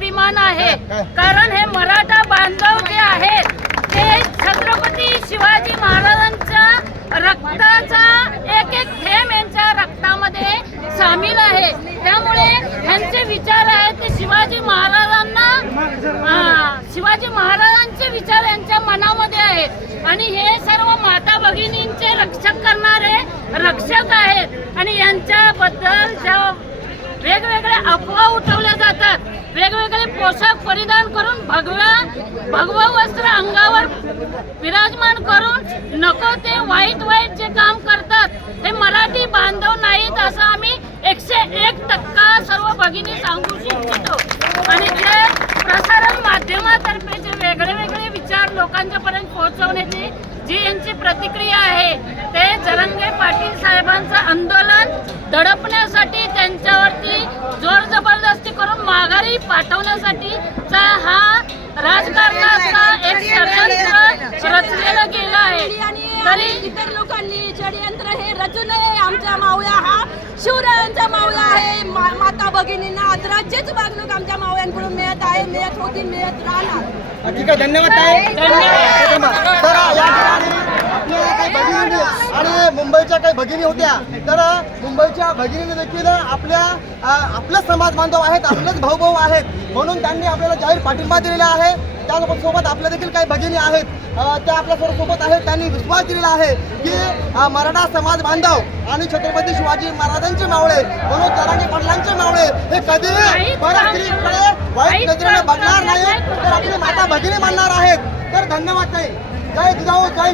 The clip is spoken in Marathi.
अभिमान आहे. कारण हे मराठा बांधव जे आहेत ते छत्रपती शिवाजी महाराजांच्या रक्ताचा एक एक थेंब यांच्या रक्तामध्ये सामील आहे. त्यामुळे यांचे विचार आहेत ते शिवाजी महाराजांना शिवाजी महाराजांचे विचार यांच्या मनामध्ये आहेत. आणि हे सर्व माता भगिनींचे रक्षक करणारे रक्षक आहेत. आणि यांच्याबद्दल पोशाख परिधान करून भगव्या भगवा वस्त्र अंगावर विराजमान करून नको ते वाईट वाईट जे काम करतात. ते मराठी बांधव नाहीत असं आम्ही एकशे एक टक्का सर्व भगिनी सांगू इच्छितो. आणि जे प्रसारण माध्यमातर्फे जे वेगळे वेगळे विचार लोकांच्या पर्यंत पोहोचवण्याची जी यांची प्रतिक्रिया आहे ते जरंगे पाटील साहेबांचं आंदोलन दडपण्यासाठी त्यांच्यावरती जोर जबरदस्ती माघारी पाठवण्यासाठी हा राजकारणाचा एक षडयंत्र रचलेलं गेलं आहे. आणि तरी इतर लोकांनी षडयंत्र हे रचू नये. आमच्या मावळ्या हा शिवरायांचा मावळा आहे. मा- माता भगिनींना आदराचीच वागणूक आमच्या मावळ्यांकडून मिळत आहे. मिळत होती मिळत राहणार. ठीक आहे धन्यवाद. आणि मुंबईच्या काही भगिनी होत्या. तर मुंबईच्या भगिनीने देखील आपल्या अ, आपले समाज बांधव आहेत आपलेच भाऊ भाऊ आहेत. म्हणून त्यांनी आपल्याला जाहीर पाठिंबा दिलेला आहे. त्यासोबत सोबत आपल्या देखील काही भगिनी आहेत. त्या आपल्यासोबत आहेत. त्यांनी विश्वास दिलेला आहे की मराठा समाज बांधव आणि छत्रपती शिवाजी महाराजांचे मावळे म्हणून तरांगे पाटलांचे मावळे हे कधी परस्त्रीकडे वाईट नजरेने बघणार नाही तर आपली माता भगिनी मानणार आहेत. तर धन्यवाद ताई. जय जिजाऊ जय